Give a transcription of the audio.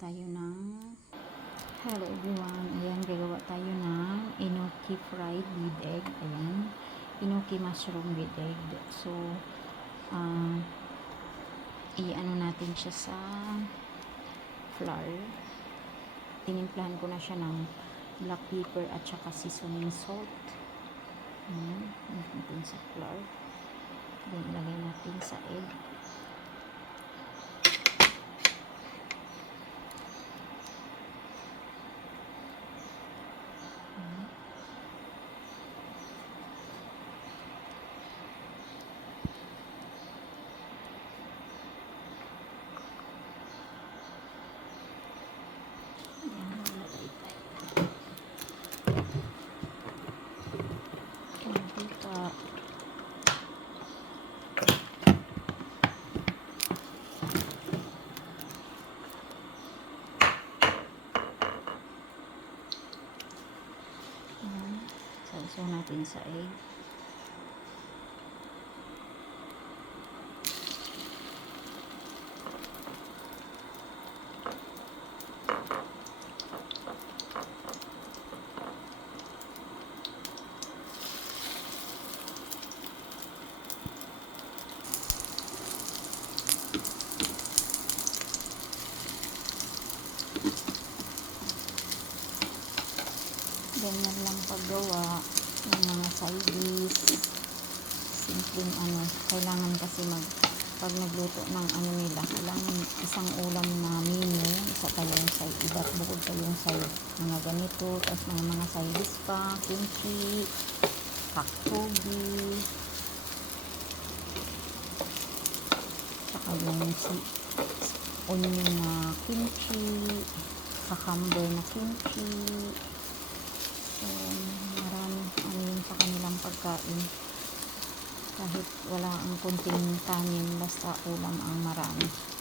tayo ng hello everyone. Ayan, gagawa tayo ng enoki fried with egg. Ayan, enoki mushroom with egg. So i-ano natin siya sa flour. Tinimplahan ko na siya ng black pepper at saka seasoning salt. Ayan, natin sa flour. Then ilagay natin sa egg. Sausaw natin sa egg. Ganyan lang paggawa ng mga side dish. Simpleng kailangan kasi pag nagluto ng nila, kailangan isang ulam na menu, isa pa yung side, iba't bukod pa yung side, mga ganito, tapos mga side dish pa, kimchi, paktogi, saka yung onion na kimchi, cucumber na kimchi. So, marami yun sa kanilang pagkain. Kahit wala ang kunting kanin, basta ulam ang marami.